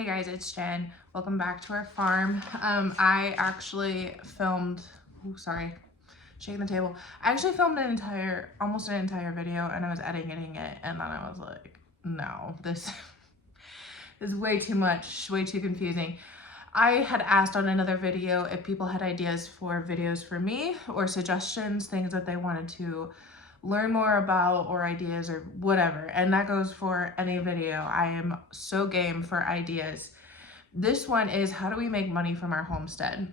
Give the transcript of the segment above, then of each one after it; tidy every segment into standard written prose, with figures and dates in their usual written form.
Hey guys, it's Jen. Welcome back to our farm. I actually filmed, shaking the table. I actually filmed almost an entire video, and I was editing it, and then I was like, no, this is way too much, way too confusing. I had asked on another video if people had ideas for videos for me or suggestions, things that they wanted to learn more about or ideas or whatever. And that goes for any video. I am so game for ideas. This one is, how do we make money from our homestead?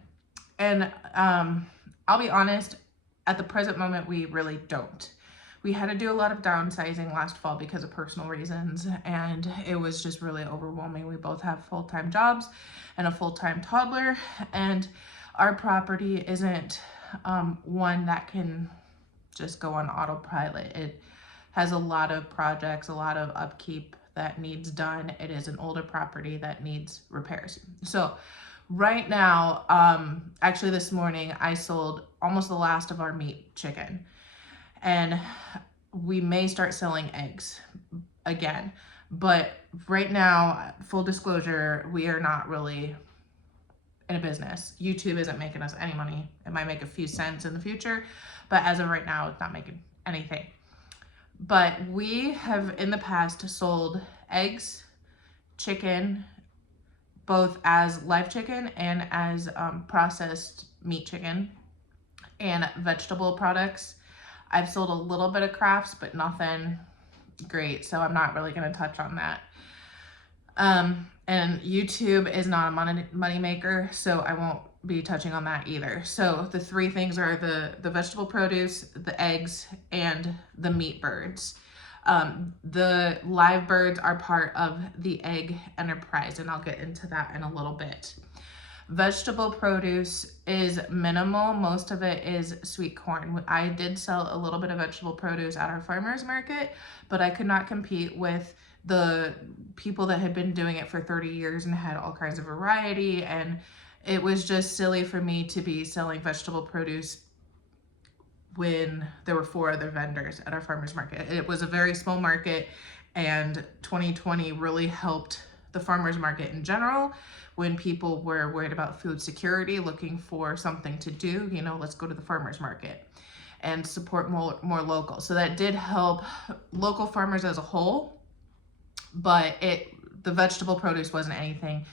And I'll be honest, at the present moment, we really don't. We had to do a lot of downsizing last fall because of personal reasons, and it was just really overwhelming. We both have full-time jobs and a full-time toddler, and our property isn't one that can just go on autopilot. It has a lot of projects, a lot of upkeep that needs done. It is an older property that needs repairs. So right now, actually this morning, I sold almost the last of our meat chicken, and we may start selling eggs again. But right now, full disclosure, we are not really in a business. YouTube isn't making us any money. It might make a few cents in the future, but as of right now, it's not making anything. But we have in the past sold eggs, chicken, both as live chicken and as processed meat chicken, and vegetable products. I've sold a little bit of crafts, but nothing great, so I'm not really going to touch on that. And YouTube is not a money maker, so I won't be touching on that either. So the three things are the vegetable produce, the eggs, and the meat birds. The live birds are part of the egg enterprise, and I'll get into that in a little bit. Vegetable produce is minimal. Most of it is sweet corn. I did sell a little bit of vegetable produce at our farmer's market, but I could not compete with the people that had been doing it for 30 years and had all kinds of variety, and it was just silly for me to be selling vegetable produce when there were 4 other vendors at our farmer's market. It was a very small market, and 2020 really helped the farmer's market in general when people were worried about food security, looking for something to do. You know, let's go to the farmer's market and support more local. So that did help local farmers as a whole, but the vegetable produce wasn't anything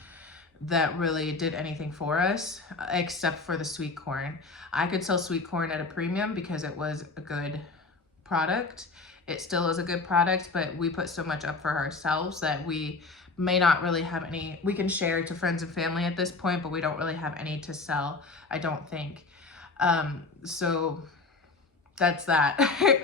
that really did anything for us except for the sweet corn. I could sell sweet corn at a premium because it was a good product. It still is a good product, but we put so much up for ourselves that we may not really have any. We can share to friends and family at this point, but we don't really have any to sell, I don't think. So that's that.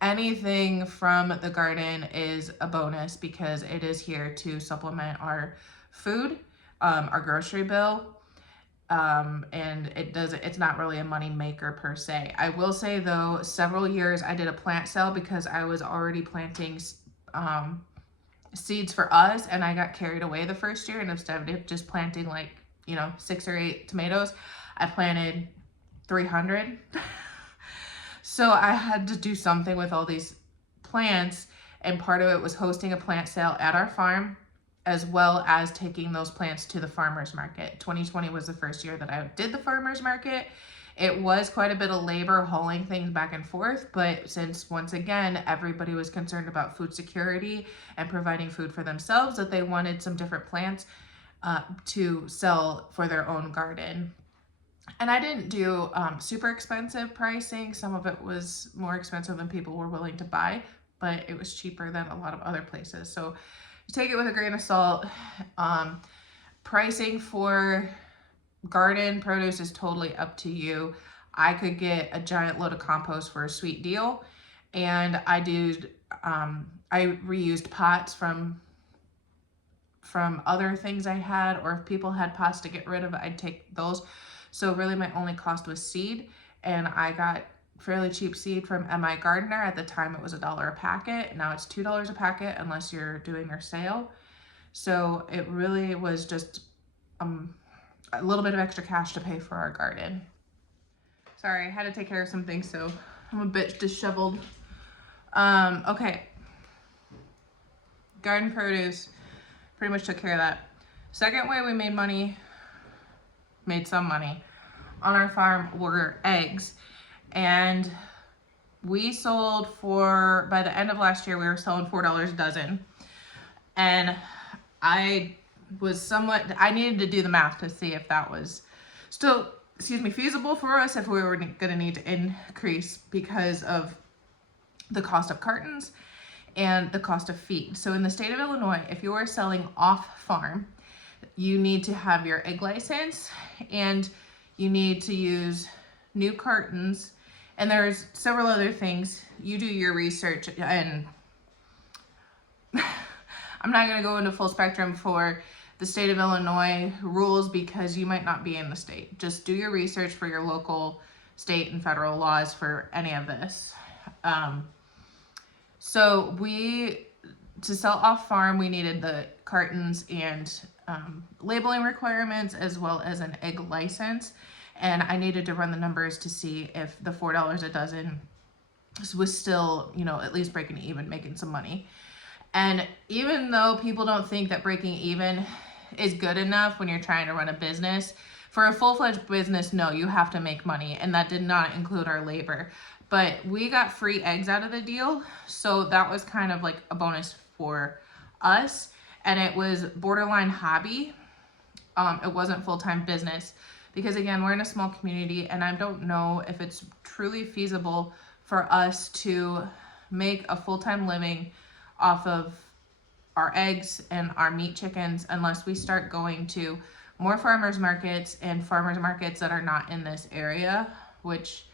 Anything from the garden is a bonus because it is here to supplement our food, our grocery bill, and it's not really a money maker per se. I will say though, several years I did a plant sale because I was already planting seeds for us, and I got carried away the first year, and instead of just planting 6 or 8 tomatoes, I planted 300. So I had to do something with all these plants, and part of it was hosting a plant sale at our farm, as well as taking those plants to the farmer's market. 2020 was the first year that I did the farmer's market. It was quite a bit of labor hauling things back and forth, but since once again, everybody was concerned about food security and providing food for themselves, that they wanted some different plants to sell for their own garden. And I didn't do super expensive pricing. Some of it was more expensive than people were willing to buy, but it was cheaper than a lot of other places. So you take it with a grain of salt. Pricing for garden produce is totally up to you. I could get a giant load of compost for a sweet deal, and I reused pots from other things I had, or if people had pots to get rid of, I'd take those. So really my only cost was seed, and I got fairly cheap seed from MI Gardener. At the time it was $1 a packet. Now it's $2 a packet unless you're doing their sale. So it really was just a little bit of extra cash to pay for our garden. Sorry, I had to take care of some things, so I'm a bit disheveled. Okay. Garden produce. pretty much took care of that. Second way we made some money on our farm were eggs. And we sold by the end of last year, we were selling $4 a dozen. And I needed to do the math to see if that was still, feasible for us, if we were gonna need to increase because of the cost of cartons and the cost of feed. So in the state of Illinois, if you are selling off farm, you need to have your egg license and you need to use new cartons, and there's several other things. You do your research, and I'm not going to go into full spectrum for the state of Illinois rules because you might not be in the state. Just do your research for your local, state, and federal laws for any of this. So to sell off farm, we needed the cartons and labeling requirements as well as an egg license. And I needed to run the numbers to see if the $4 a dozen was still, at least breaking even, making some money. And even though people don't think that breaking even is good enough when you're trying to run a business, for a full-fledged business, no, you have to make money. And that did not include our labor. But we got free eggs out of the deal. So that was kind of like a bonus for us. And it was borderline hobby. It wasn't full-time business. Because again, we're in a small community and I don't know if it's truly feasible for us to make a full-time living off of our eggs and our meat chickens unless we start going to more farmers markets and farmers markets that are not in this area, which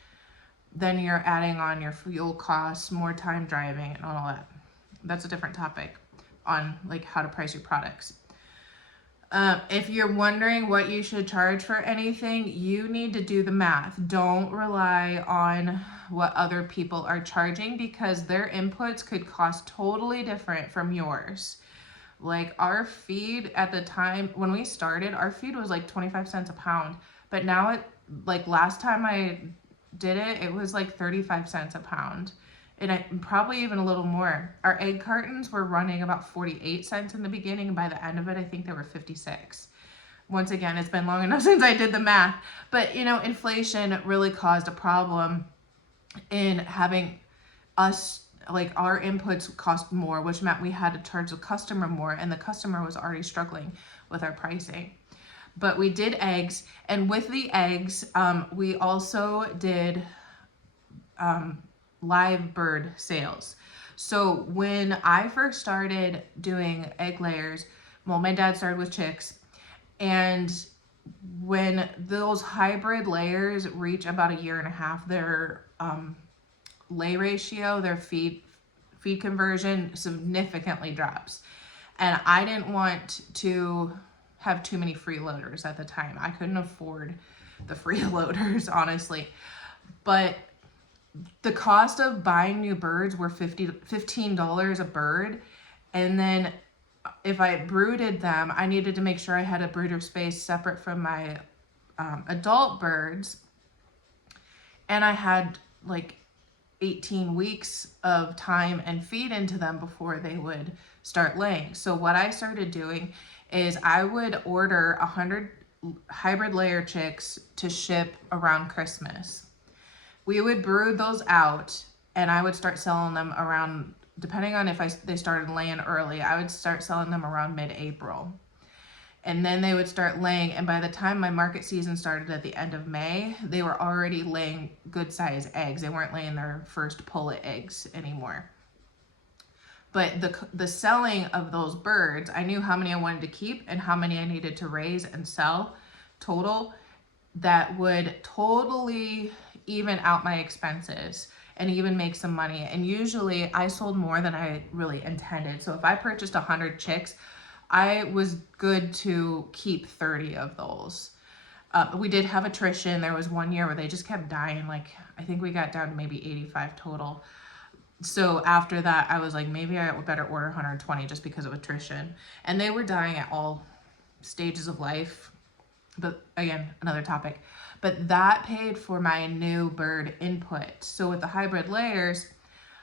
then you're adding on your fuel costs, more time driving and all that. That's a different topic on like how to price your products. If you're wondering what you should charge for anything, you need to do the math. Don't rely on what other people are charging because their inputs could cost totally different from yours. Like our feed at the time when we started, our feed was like 25 cents a pound, but now last time I did it, it was like 35 cents a pound. And probably even a little more. Our egg cartons were running about 48 cents in the beginning. And by the end of it, I think they were 56. Once again, it's been long enough since I did the math. But, inflation really caused a problem in having us, our inputs cost more, which meant we had to charge the customer more. And the customer was already struggling with our pricing. But we did eggs. And with the eggs, we also did live bird sales. So when I first started doing egg layers, my dad started with chicks, and when those hybrid layers reach about 1.5 years, their lay ratio, their feed conversion significantly drops. And I didn't want to have too many freeloaders at the time. I couldn't afford the freeloaders, honestly. But the cost of buying new birds were $15 a bird. And then if I brooded them, I needed to make sure I had a brooder space separate from my adult birds. And I had 18 weeks of time and feed into them before they would start laying. So what I started doing is I would order 100 hybrid layer chicks to ship around Christmas. We would brood those out and I would start selling them around, depending on if they started laying early, I would start selling them around mid-April. And then they would start laying, and by the time my market season started at the end of May, they were already laying good size eggs. They weren't laying their first pullet eggs anymore. But the selling of those birds, I knew how many I wanted to keep and how many I needed to raise and sell total. That would totally even out my expenses and even make some money. And usually I sold more than I really intended. So if I purchased 100 chicks, I was good to keep 30 of those. We did have attrition. There was one year where they just kept dying. I think we got down to maybe 85 total. So after that, I was like, maybe I would better order 120 just because of attrition. And they were dying at all stages of life. But again, another topic. But that paid for my new bird input. So with the hybrid layers,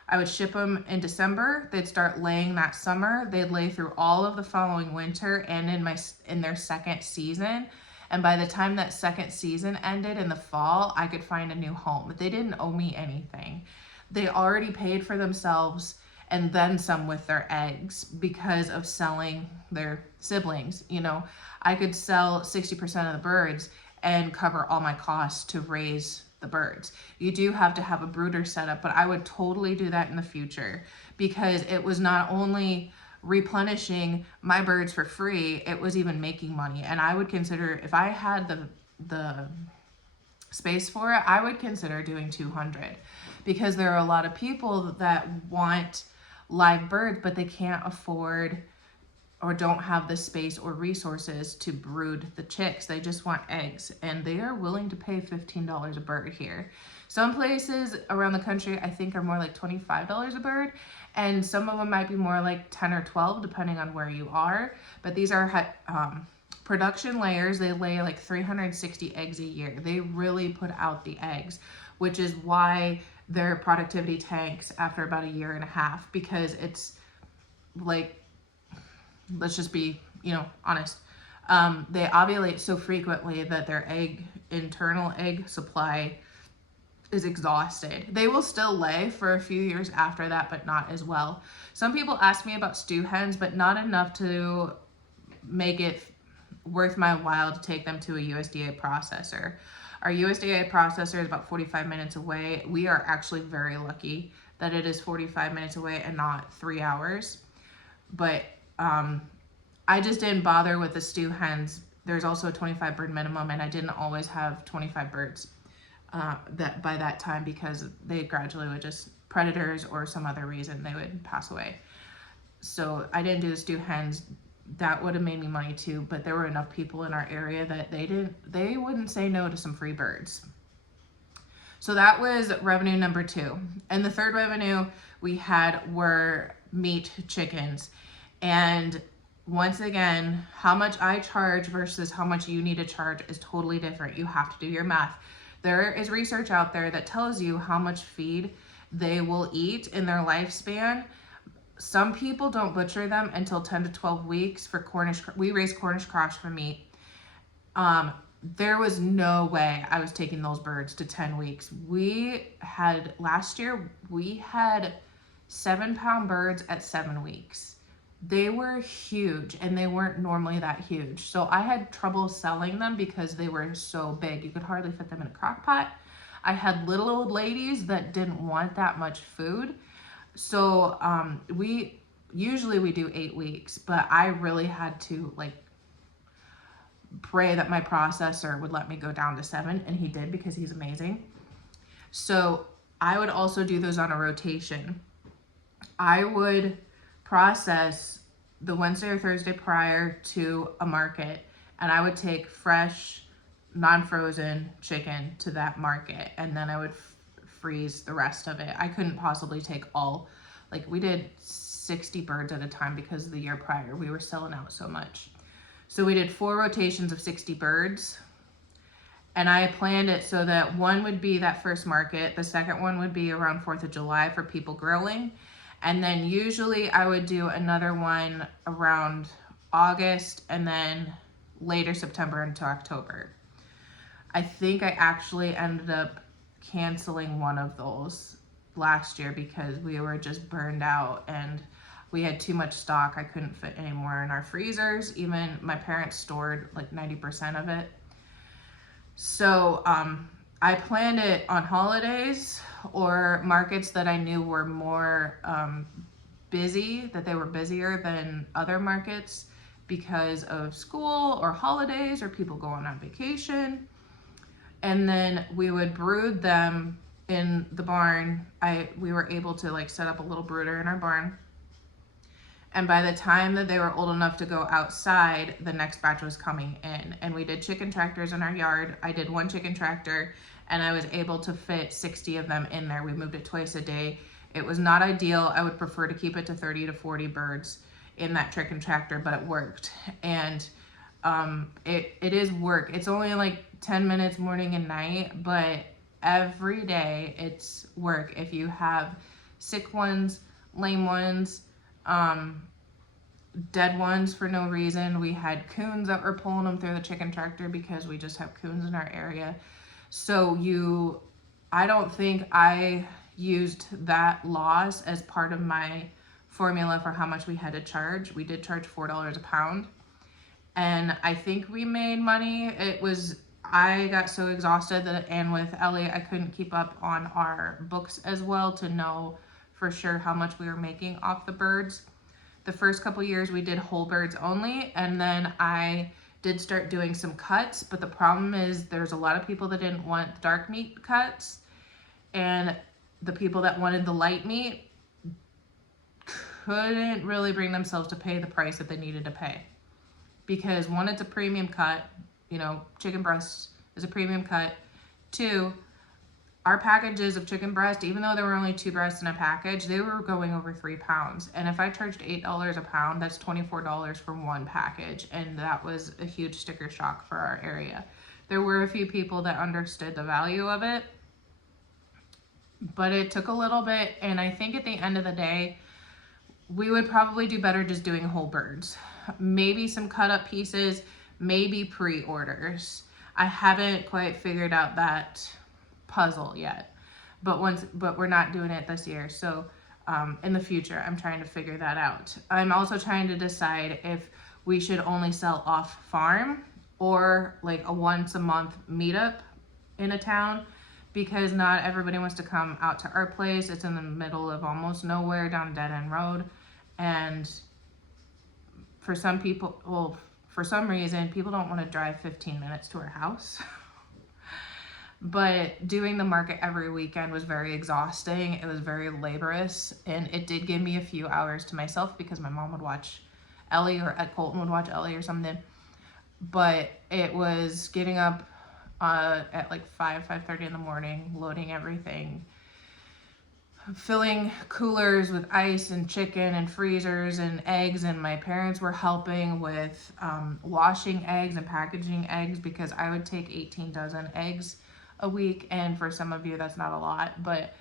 I would ship them in December. They'd start laying that summer. They'd lay through all of the following winter and in their second season. And by the time that second season ended in the fall, I could find a new home. They didn't owe me anything. They already paid for themselves and then some with their eggs because of selling their siblings. You know, I could sell 60% of the birds and cover all my costs to raise the birds. You do have to have a brooder set up, but I would totally do that in the future because it was not only replenishing my birds for free, it was even making money. And I would consider, if I had the space for it, I would consider doing 200 because there are a lot of people that want live birds, but they can't afford or don't have the space or resources to brood the chicks. They just want eggs, and they are willing to pay $15 a bird here. Some places around the country I think are more like $25 a bird, and some of them might be more like 10 or 12 depending on where you are. But these are production layers. They lay like 360 eggs a year. They really put out the eggs, which is why their productivity tanks after about a year and a half, because it's like, let's just be, you know, honest. They ovulate so frequently that their internal egg supply is exhausted. They will still lay for a few years after that, but not as well. Some people ask me about stew hens, but not enough to make it worth my while to take them to a USDA processor. Our USDA processor is about 45 minutes away. We are actually very lucky that it is 45 minutes away and not 3 hours. But I just didn't bother with the stew hens. There's also a 25 bird minimum, and I didn't always have 25 birds that by that time because they gradually would just, predators or some other reason, they would pass away. So I didn't do the stew hens. That would have made me money too, but there were enough people in our area that they wouldn't say no to some free birds. So that was revenue number 2. And the third revenue we had were meat chickens. And once again, how much I charge versus how much you need to charge is totally different. You have to do your math. There is research out there that tells you how much feed they will eat in their lifespan. Some people don't butcher them until 10 to 12 weeks for Cornish. We raise Cornish cross for meat. There was no way I was taking those birds to 10 weeks. Last year, we had 7-pound birds at 7 weeks. They were huge, and they weren't normally that huge. So I had trouble selling them because they were so big. You could hardly fit them in a crock pot. I had little old ladies that didn't want that much food. So we do 8 weeks, but I really had to like pray that my processor would let me go down to 7, and he did because he's amazing. So I would also do those on a rotation. I would process the Wednesday or Thursday prior to a market, and I would take fresh, non-frozen chicken to that market, and then I would freeze the rest of it. I couldn't possibly take all, like we did 60 birds at a time because the year prior we were selling out so much. So we did 4 rotations of 60 birds, and I planned it so that one would be that first market, the second one would be around 4th of July for people grilling, and then usually I would do another one around August and then later September into October. I think I actually ended up canceling one of those last year because we were just burned out and we had too much stock. I couldn't fit any more in our freezers. Even my parents stored like 90% of it. So I planned it on holidays or markets that I knew were more busy, that they were busier than other markets because of school or holidays or people going on vacation. And then we would brood them in the barn. We were able to like set up a little brooder in our barn. And by the time that they were old enough to go outside, the next batch was coming in. And we did chicken tractors in our yard. I did 1 chicken tractor, and I was able to fit 60 of them in there. We moved it twice a day. It was not ideal. I would prefer to keep it to 30 to 40 birds in that chicken tractor, but it worked. And it is work. It's only like 10 minutes morning and night, but every day it's work. If you have sick ones, lame ones, dead ones for no reason. We had coons that were pulling them through the chicken tractor because we just have coons in our area. So I don't think I used that loss as part of my formula for how much we had to charge. We did charge $4 a pound, and I think we made money. I got so exhausted and with Ellie, I couldn't keep up on our books as well to know for sure how much we were making off the birds. The first couple years we did whole birds only, and then I did start doing some cuts, but the problem is there's a lot of people that didn't want dark meat cuts, and the people that wanted the light meat couldn't really bring themselves to pay the price that they needed to pay. Because one, it's a premium cut, you know, chicken breast is a premium cut. Two, our packages of chicken breast, even though there were only 2 breasts in a package, they were going over 3 pounds. And if I charged $8 a pound, that's $24 for one package. And that was a huge sticker shock for our area. There were a few people that understood the value of it, but it took a little bit. And I think at the end of the day, we would probably do better just doing whole birds. Maybe some cut up pieces, maybe pre-orders. I haven't quite figured out that puzzle yet, but we're not doing it this year. So in the future, I'm trying to figure that out. I'm also trying to decide if we should only sell off farm or like a once a month meetup in a town, because not everybody wants to come out to our place. It's in the middle of almost nowhere down a dead end road. And for some people, well, for some reason, people don't want to drive 15 minutes to our house. But doing the market every weekend was very exhausting. It was very laborious, and it did give me a few hours to myself because my mom would watch Ellie, or Colton would watch Ellie or something. But it was getting up at like 5:30 in the morning, loading everything, filling coolers with ice and chicken and freezers and eggs, and my parents were helping with washing eggs and packaging eggs, because I would take 18 dozen eggs a week, and for some of you that's not a lot, but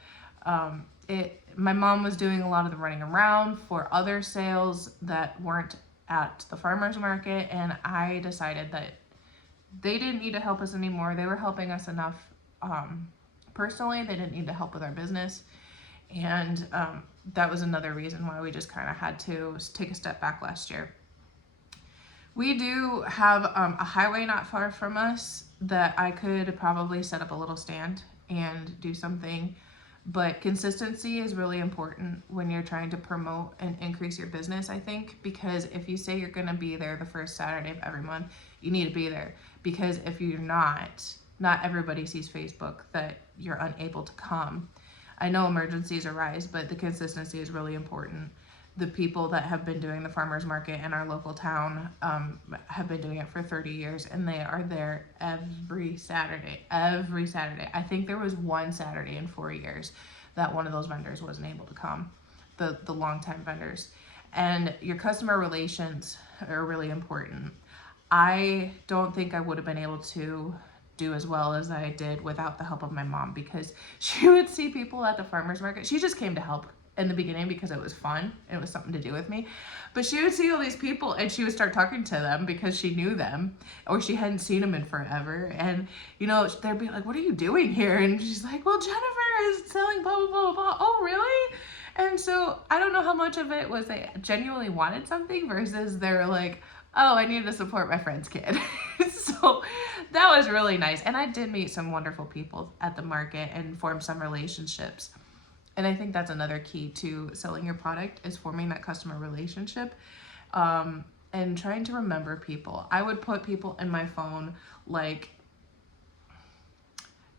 my mom was doing a lot of the running around for other sales that weren't at the farmers market, and I decided that they didn't need to help us anymore. They were helping us enough personally. They didn't need to help with our business, and that was another reason why we just kind of had to take a step back last year. We do have a highway not far from us that I could probably set up a little stand and do something, but consistency is really important when you're trying to promote and increase your business, I think, because if you say you're going to be there the first Saturday of every month, you need to be there, because if you're not everybody sees Facebook that you're unable to come. I know emergencies arise, but the consistency is really important. The people that have been doing the farmers market in our local town have been doing it for 30 years, and they are there every Saturday. I think there was one Saturday in 4 years that one of those vendors wasn't able to come, the longtime vendors. And your customer relations are really important. I don't think I would have been able to do as well as I did without the help of my mom, because she would see people at the farmers market. She just came to help in the beginning because it was fun. It was something to do with me. But she would see all these people and she would start talking to them because she knew them, or she hadn't seen them in forever. And, you know, they'd be like, "What are you doing here?" And she's like, "Well, Jennifer is selling blah, blah, blah, blah." "Oh, really?" And so I don't know how much of it was they genuinely wanted something versus they're like, "Oh, I need to support my friend's kid." So that was really nice. And I did meet some wonderful people at the market and form some relationships. And I think that's another key to selling your product, is forming that customer relationship and trying to remember people. I would put people in my phone like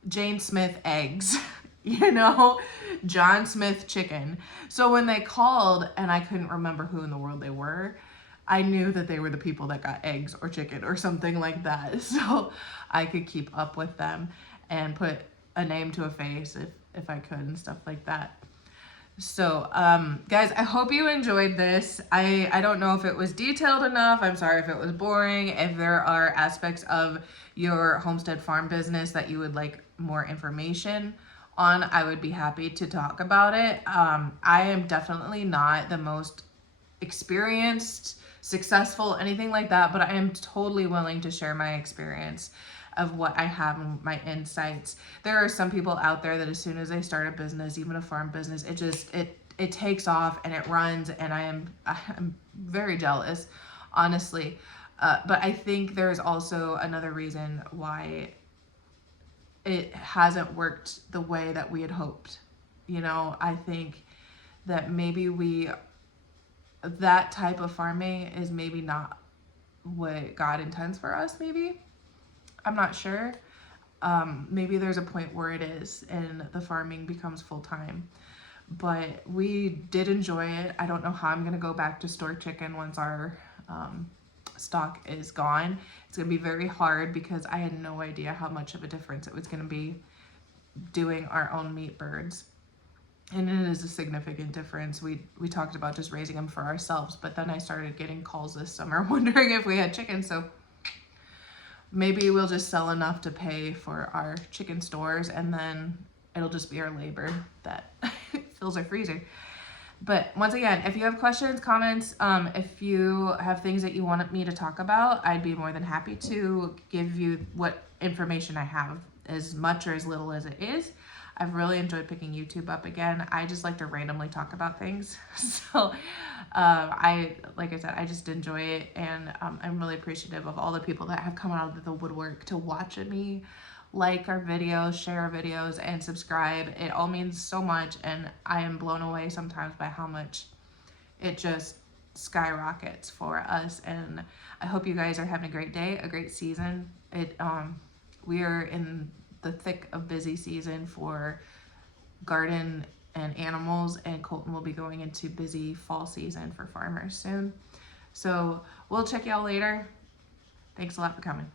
Jane Smith eggs, you know, John Smith chicken. So when they called and I couldn't remember who in the world they were, I knew that they were the people that got eggs or chicken or something like that. So I could keep up with them and put a name to a face if I could and stuff like that. So guys, I hope you enjoyed this. I don't know if it was detailed enough. I'm sorry if it was boring. If there are aspects of your homestead farm business that you would like more information on, I would be happy to talk about it. I am definitely not the most experienced, successful, anything like that, but I am totally willing to share my experience of what I have and my insights. There are some people out there that as soon as they start a business, even a farm business, it takes off and it runs, and I'm very jealous, honestly. But I think there's also another reason why it hasn't worked the way that we had hoped. You know, I think that maybe that type of farming is maybe not what God intends for us, maybe. I'm not sure. Maybe there's a point where it is and the farming becomes full-time. But we did enjoy it. I don't know how I'm going to go back to store chicken once our stock is gone. It's going to be very hard because I had no idea how much of a difference it was going to be doing our own meat birds. And it is a significant difference. We talked about just raising them for ourselves, but then I started getting calls this summer wondering if we had chicken. So maybe we'll just sell enough to pay for our chicken stores, and then it'll just be our labor that fills our freezer. But once again, if you have questions, comments, if you have things that you want me to talk about, I'd be more than happy to give you what information I have, as much or as little as it is. I've really enjoyed picking YouTube up again. I just like to randomly talk about things. So like I said, I just enjoy it, and I'm really appreciative of all the people that have come out of the woodwork to watch me like our videos, share our videos, and subscribe. It all means so much, and I am blown away sometimes by how much it just skyrockets for us. And I hope you guys are having a great day, a great season. We are in the thick of busy season for garden and animals, and Colton will be going into busy fall season for farmers soon. So we'll check y'all later. Thanks a lot for coming.